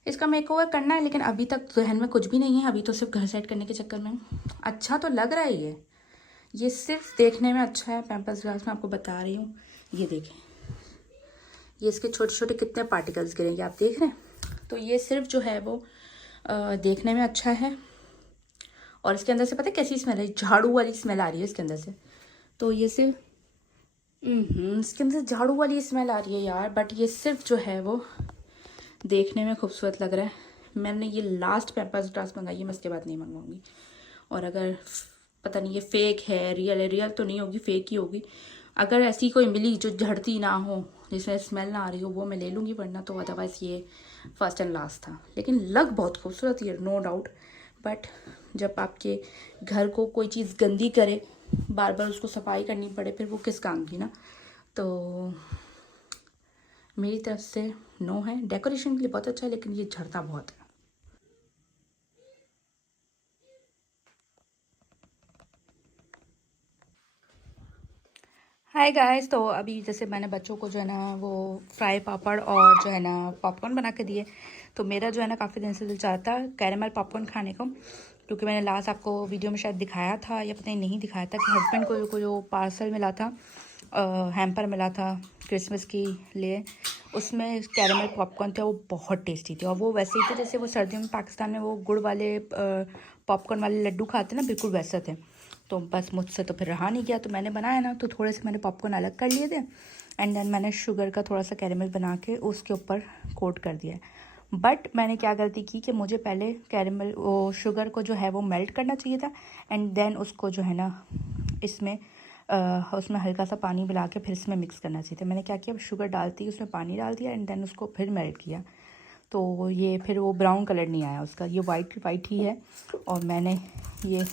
इसका मेकओवर करना है, लेकिन अभी तक जहन में कुछ भी नहीं है। अभी तो सिर्फ घर सेट करने के चक्कर में। अच्छा तो लग रहा है ये सिर्फ देखने में अच्छा है। पैम्पर्स ग्लास में आपको बता रही हूँ, ये देखें, ये इसके छोटे छोटे कितने पार्टिकल्स गिरेंगे, आप देख रहे हैं। तो ये सिर्फ जो है वो देखने में अच्छा है। और इसके अंदर से पता है कैसी स्मेल है, झाड़ू वाली स्मेल आ रही है इसके अंदर से। तो ये सिर्फ इसके अंदर झाड़ू वाली स्मेल आ रही है यार, बट ये सिर्फ जो है वो देखने में खूबसूरत लग रहा है। मैंने ये लास्ट पैम्पर्स ग्लास मंगाई है, मैं इसके बाद नहीं मंगवाऊंगी। और अगर पता नहीं ये फेक है रियल है, रियल तो नहीं होगी, फेक ही होगी। अगर ऐसी कोई मिली जो झड़ती ना हो, जिसमें स्मेल ना आ रही हो, वो मैं ले लूँगी, वरना तो अदरवाइज़ ये फर्स्ट एंड लास्ट था। लेकिन लग बहुत खूबसूरत है नो डाउट, बट जब आपके घर को कोई चीज़ गंदी करे, बार बार उसको सफाई करनी पड़े, फिर वो किस काम की ना। तो मेरी तरफ से नो है। डेकोरेशन के लिए बहुत अच्छा है, लेकिन ये झड़ता बहुत है। हाय गाइस, तो अभी जैसे मैंने बच्चों को जो है ना वो फ्राई पापड़ और जो है ना पॉपकॉर्न बना के दिए। तो मेरा जो है ना काफ़ी दिन से दिल चाहता है कैरेमल पॉपकॉर्न खाने को, क्योंकि मैंने लास्ट आपको वीडियो में शायद दिखाया था या पता नहीं दिखाया था कि हस्बैंड को जो पार्सल मिला था, हैम्पर मिला था क्रिसमस के लिए, उसमें कैरेमल पॉपकॉर्न थे। वो बहुत टेस्टी थे और वो वैसे ही थे जैसे वो सर्दियों में पाकिस्तान में वो गुड़ वाले पॉपकॉर्न वाले लड्डू खाते ना, बिल्कुल वैसे थे। तो बस मुझसे तो फिर रहा नहीं गया, तो मैंने बनाया ना, तो थोड़े से मैंने पॉपकॉर्न अलग कर लिए थे एंड देन मैंने शुगर का थोड़ा सा कैरेमल बना के उसके ऊपर कोट कर दिया। बट मैंने क्या गलती की कि मुझे पहले कैरेमल वो शुगर को जो है वो मेल्ट करना चाहिए था एंड देन उसको जो है ना इसमें उसमें हल्का सा पानी मिला के फिर इसमें मिक्स करना चाहिए था। मैंने क्या किया, शुगर डालती उसमें पानी डाल दिया एंड देन उसको फिर मेल्ट किया। तो ये फिर वो ब्राउन कलर नहीं आया उसका, ये वाइट ही है। और मैंने ये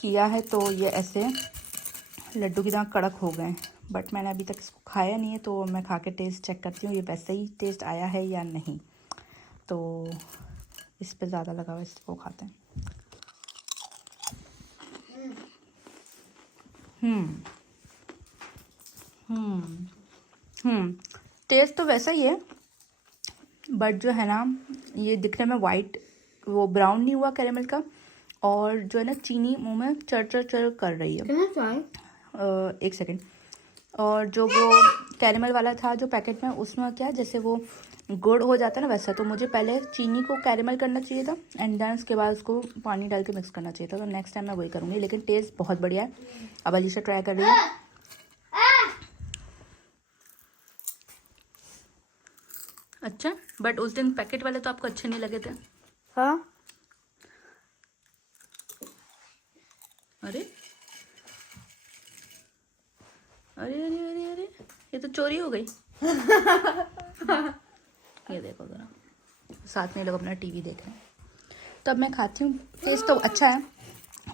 किया है तो ये ऐसे लड्डू की तरह कड़क हो गए। बट मैंने अभी तक इसको खाया नहीं है, तो मैं खा के टेस्ट चेक करती हूँ ये वैसे ही टेस्ट आया है या नहीं। तो इस पे ज़्यादा लगा हुआ, इसको खाते हैं। टेस्ट तो वैसा ही है, बट जो है ना ये दिखने में वाइट वो ब्राउन नहीं हुआ कैरेमल का, और जो है ना चीनी मुंह में चर कर रही है। एक सेकेंड। और जो वो कैरेमल वाला था जो पैकेट में, उसमें क्या जैसे वो गुड़ हो जाता है ना वैसा, तो मुझे पहले चीनी को कैरेमल करना चाहिए था एंड देन उसके बाद उसको पानी डाल के मिक्स करना चाहिए था। तो नेक्स्ट टाइम मैं वही करूँगी, लेकिन टेस्ट बहुत बढ़िया है। अब अलीशा ट्राई कर रही है। अच्छा, बट उस दिन पैकेट वाले तो आपको अच्छे नहीं लगे थे। हाँ, अरे अरे अरे अरे अरे, ये तो चोरी हो गई। ये देखो जरा, साथ में लोग अपना टीवी देख रहे हैं। तो अब मैं खाती हूँ, टेस्ट तो अच्छा है,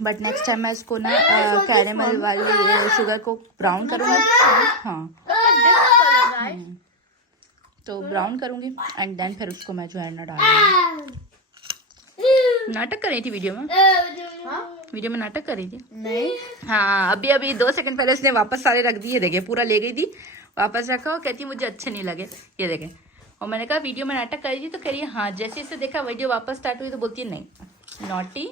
बट नेक्स्ट टाइम मैं इसको ना कैरेमल वाली शुगर को ब्राउन करूँगी। हाँ, तो ब्राउन करूँगी एंड देन फिर उसको मैं जो है ना डालूंगी। नाटक कर रही थी वीडियो में। वीडियो में नाटक कर रही थी नहीं। हाँ, अभी 2 सेकंड पहले इसने वापस सारे रख दिए। देखे, पूरा ले गई थी, वापस रखा। वो कहती मुझे अच्छे नहीं लगे, ये देखें। और मैंने कहा वीडियो में नाटक कर रही थी, तो कह रही है हाँ। जैसे इसे देखा वीडियो वापस स्टार्ट हुई तो बोलती है नहीं, नॉटी।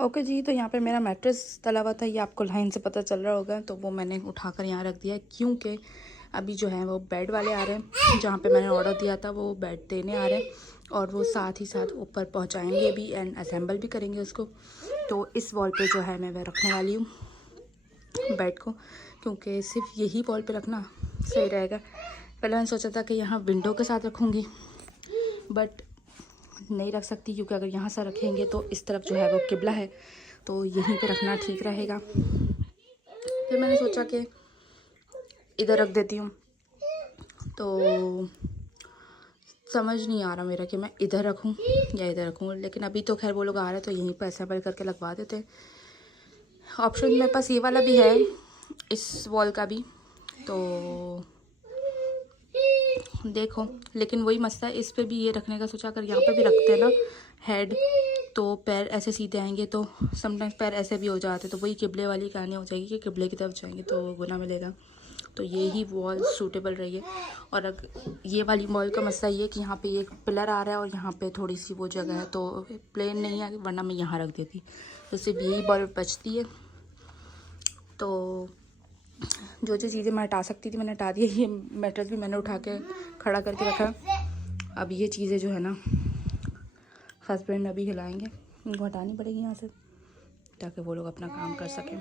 ओके जी, तो यहाँ पे मेरा मैट्रेस डला हुआ था, ये आपको लाइन से पता चल रहा होगा, तो वो मैंने उठाकर यहाँ रख दिया क्योंकि अभी जो है वो बेड वाले आ रहे हैं। जहाँ पे मैंने ऑर्डर दिया था वो बेड देने आ रहे हैं और वो साथ ही साथ ऊपर पहुँचाएंगे भी एंड असेंबल भी करेंगे उसको। तो इस वॉल पे जो है मैं वह रखने वाली हूँ बेड को, क्योंकि सिर्फ यही वॉल पे रखना सही रहेगा। पहले मैंने सोचा था कि यहाँ विंडो के साथ रखूँगी, बट नहीं रख सकती क्योंकि अगर यहाँ से रखेंगे तो इस तरफ जो है वो किबला है, तो यहीं पे रखना ठीक रहेगा। फिर मैंने सोचा कि इधर रख देती हूँ, तो समझ नहीं आ रहा मेरा कि मैं इधर रखूँ या इधर रखूँ। लेकिन अभी तो खैर वो लोग आ रहे हैं तो यहीं पर असेंबल करके लगवा देते हैं। ऑप्शन मेरे पास ये वाला भी है, इस वॉल का भी, तो देखो। लेकिन वही मसला है, इस पे भी ये रखने का सोचा, अगर यहाँ पे भी रखते हैं ना हेड, तो पैर ऐसे सीधे आएंगे, तो समटाइम्स पैर ऐसे भी हो जाते, तो वही किबले वाली कहानी हो जाएगी कि किबले की तरफ जाएंगे तो गुनाह मिलेगा। तो ये ही वॉल सूटेबल रही है। और अगर ये वाली वॉल का मसला ये है कि यहाँ पे एक पिलर आ रहा है और यहाँ पे थोड़ी सी वो जगह है, तो प्लेन नहीं है, वरना मैं यहाँ रख देती। तो सिर्फ यही वॉल बचती है। तो जो जो चीज़ें मैं हटा सकती थी मैंने हटा दी। ये मैट्रेस भी मैंने उठा के खड़ा करके रखा। अब ये चीज़ें जो है ना हस्बैंड अभी हिलाएंगे, इनको हटानी पड़ेगी यहाँ से ताकि वो लोग अपना काम कर सकें।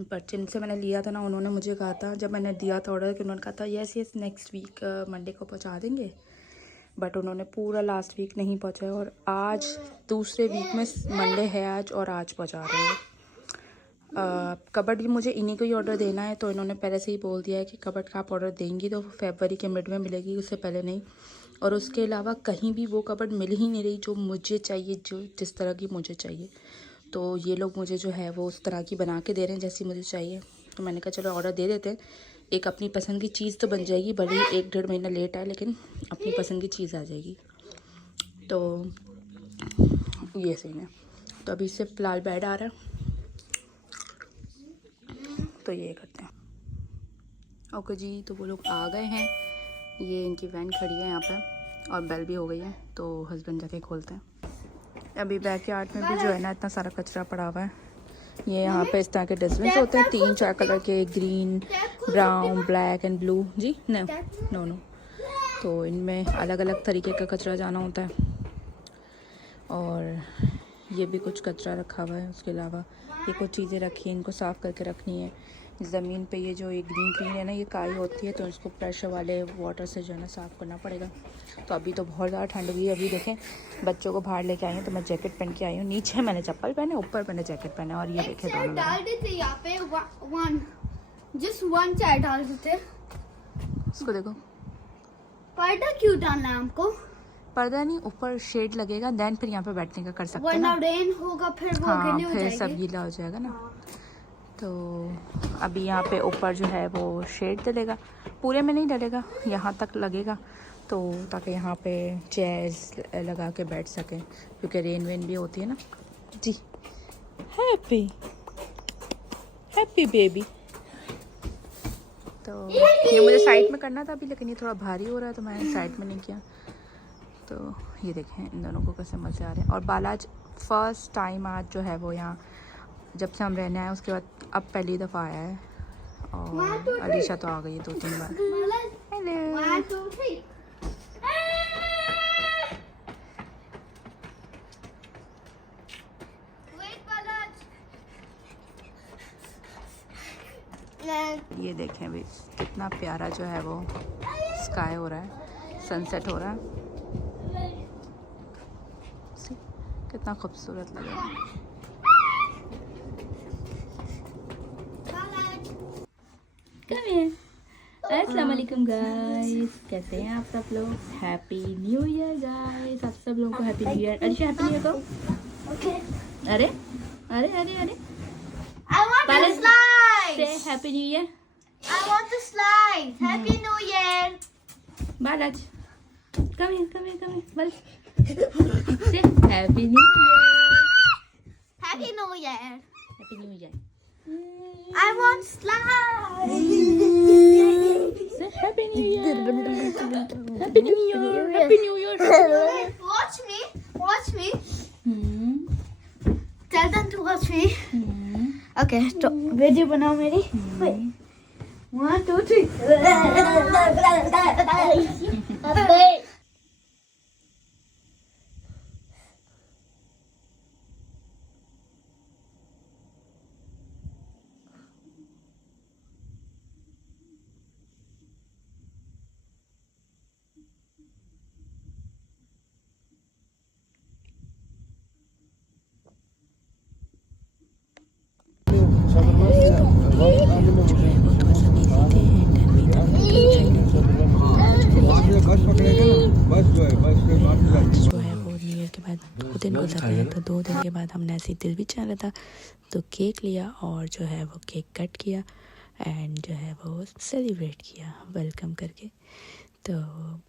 पर जिनसे मैंने लिया था ना, उन्होंने मुझे कहा था, जब मैंने दिया था ऑर्डर, कि उन्होंने कहा था यस नेक्स्ट वीक मंडे को पहुँचा देंगे, बट उन्होंने पूरा लास्ट वीक नहीं पहुँचाया और आज दूसरे वीक में मंडे है आज और आज पहुँचा रहे हैं। कबर्ड भी मुझे इन्हीं को ही ऑर्डर देना है, तो इन्होंने पहले से ही बोल दिया है कि कबर्ड का आप ऑर्डर देंगी तो फरवरी के मिड में मिलेगी, उससे पहले नहीं। और उसके अलावा कहीं भी वो कबर्ड मिल ही नहीं रही जो मुझे चाहिए, जो जिस तरह की मुझे चाहिए। तो ये लोग मुझे जो है वो उस तरह की बना के दे रहे हैं जैसी मुझे चाहिए। तो मैंने कहा चलो ऑर्डर दे देते हैं, एक अपनी पसंद की चीज़ तो बन जाएगी, भले ही 1-1.5 महीना लेट आए लेकिन अपनी पसंद की चीज़ आ जाएगी। तो ये सही है। तो अभी से फिलहाल बेड आ रहा है, तो ये करते हैं। ओके जी, तो वो लोग आ गए हैं, ये इनकी वैन खड़ी है यहाँ पे और बेल भी हो गई है, तो हस्बैंड जाके खोलते हैं। अभी बैकयार्ड में भी जो है ना इतना सारा कचरा पड़ा हुआ है। ये यहाँ पे इस तरह के डस्टबिन होते हैं 3-4 कलर के, green, brown, black and blue. जी नो। तो इनमें अलग अलग तरीके का कचरा जाना होता है। और ये भी कुछ कचरा रखा हुआ है। उसके अलावा ये कुछ चीज़ें रखी हैं, इनको साफ़ करके रखनी है। ज़मीन पे ये जो ये ग्रीन है ना, ये काई होती है, तो इसको प्रेशर वाले वाटर से जो है ना साफ़ करना पड़ेगा। तो अभी तो बहुत ज़्यादा ठंड हुई है। अभी देखें बच्चों को बाहर लेके आई हूँ, तो मैं जैकेट पहन के आई हूँ। नीचे मैंने चप्पल पहने, ऊपर मैंने जैकेट पहना, और ये देखे दोनों डाल देते यहाँ पे जस्ट वन चाय डाल देते। उसको देखो, पर्दा क्यों डालना है हमको? पर्दा नहीं, ऊपर शेड लगेगा, देन फिर यहाँ पे बैठने का कर सकते हैं वरना ना। रेन होगा फिर वो हाँ, गीले हो फिर जाएंगे। सब गीला हो जाएगा ना। तो अभी यहाँ पे ऊपर जो है वो शेड डलेगा, पूरे में नहीं डलेगा, यहाँ तक लगेगा, तो ताकि यहाँ पे चेयर्स लगा के बैठ सकें, क्योंकि रेन वेन भी होती है ना। जी हैप्पी बेबी। तो ये मुझे साइड में करना था अभी, लेकिन ये थोड़ा भारी हो रहा है तो मैंने साइड में नहीं किया। तो ये देखें इन दोनों को कैसे मज़े आ रहे हैं। और बालाज फर्स्ट टाइम आज जो है वो यहाँ, जब से हम रहने आए उसके बाद अब पहली दफ़ा आया है। और अलीशा तो आ गई है 2-3 बार। हेलो। 1 2 3 ये देखें भाई कितना प्यारा जो है वो स्काई हो रहा है, सनसेट हो रहा है, कितना खूबसूरत लग रहा है। अस्सलाम वालेकुम गाइस, कैसे हैं आप सब लोग? हैप्पी न्यू ईयर गाइस, आप सब लोगों को happy new year. Alisha happy new year को। ओके अरे अरे अरे अरे आई वांट टू स्लाइड। से happy new year. I want to slide. Happy new year. बालाज come here बस से happy new year. Happy new year. Happy new year. I want slide. Say happy new year. Happy new year. Happy new year. Watch me. Watch me. want to watch me? Okay, तो video बनाओ मेरी. Wait. 1, 2, 3. बस पकड़ेगा ना, बस जो है बस के बाद जो है वो न्यू ईयर के बाद 2 दिन गुजर गए, तो 2 दिन के बाद हमने ऐसे ही दिल भी चाह रहा था तो केक लिया और जो है वो केक कट किया एंड जो है वो सेलिब्रेट किया वेलकम करके। तो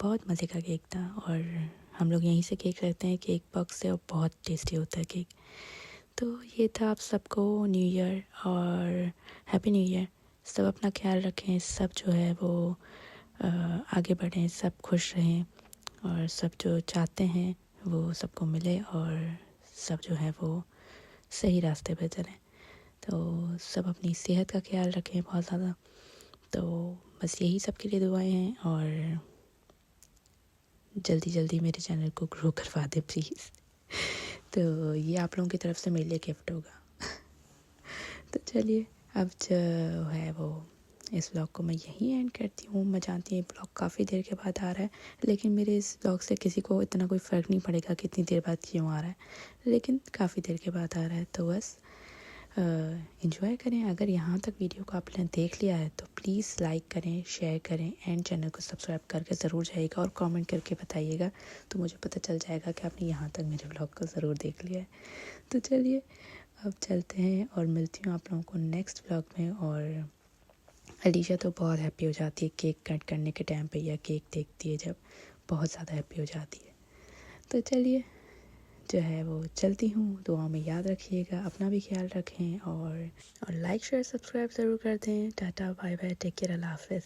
बहुत मज़े का केक था और हम लोग यहीं से केक रखते हैं केक बॉक्स से और बहुत टेस्टी होता है केक। तो ये था आप सबको न्यू ईयर और हैप्पी न्यू ईयर। सब अपना ख्याल रखें, सब जो है वो आगे बढ़ें, सब खुश रहें और सब जो चाहते हैं वो सबको मिले और सब जो है वो सही रास्ते पे चलें। तो सब अपनी सेहत का ख्याल रखें बहुत ज़्यादा। तो बस यही सब के लिए दुआएं हैं और जल्दी जल्दी मेरे चैनल को ग्रो करवा दें प्लीज़। तो ये आप लोगों की तरफ से मेरे लिए गिफ्ट होगा। तो चलिए अब जो है वो इस व्लॉग को मैं यहीं एंड करती हूँ। मैं जानती हूँ ये व्लॉग काफ़ी देर के बाद आ रहा है, लेकिन मेरे इस व्लॉग से किसी को इतना कोई फ़र्क नहीं पड़ेगा कि इतनी देर बाद क्यों आ रहा है, लेकिन काफ़ी देर के बाद आ रहा है। तो बस एंजॉय करें। अगर यहाँ तक वीडियो को आपने देख लिया है तो प्लीज़ लाइक करें, शेयर करें एंड चैनल को सब्सक्राइब करके ज़रूर जाइएगा और कमेंट करके बताइएगा, तो मुझे पता चल जाएगा कि आपने यहाँ तक मेरे व्लॉग को ज़रूर देख लिया है। तो चलिए अब चलते हैं और मिलती हूँ आप लोगों को नेक्स्ट व्लॉग में। और अलीशा तो बहुत हैप्पी हो जाती है केक कट करने के टाइम पे या केक देखती है जब, बहुत ज़्यादा हैप्पी हो जाती है। तो चलिए जो है वो चलती हूँ, दुआ में याद रखिएगा, अपना भी ख्याल रखें और लाइक शेयर सब्सक्राइब ज़रूर कर दें। Tata bye bye, take care, अल्लाह हाफ़िज़।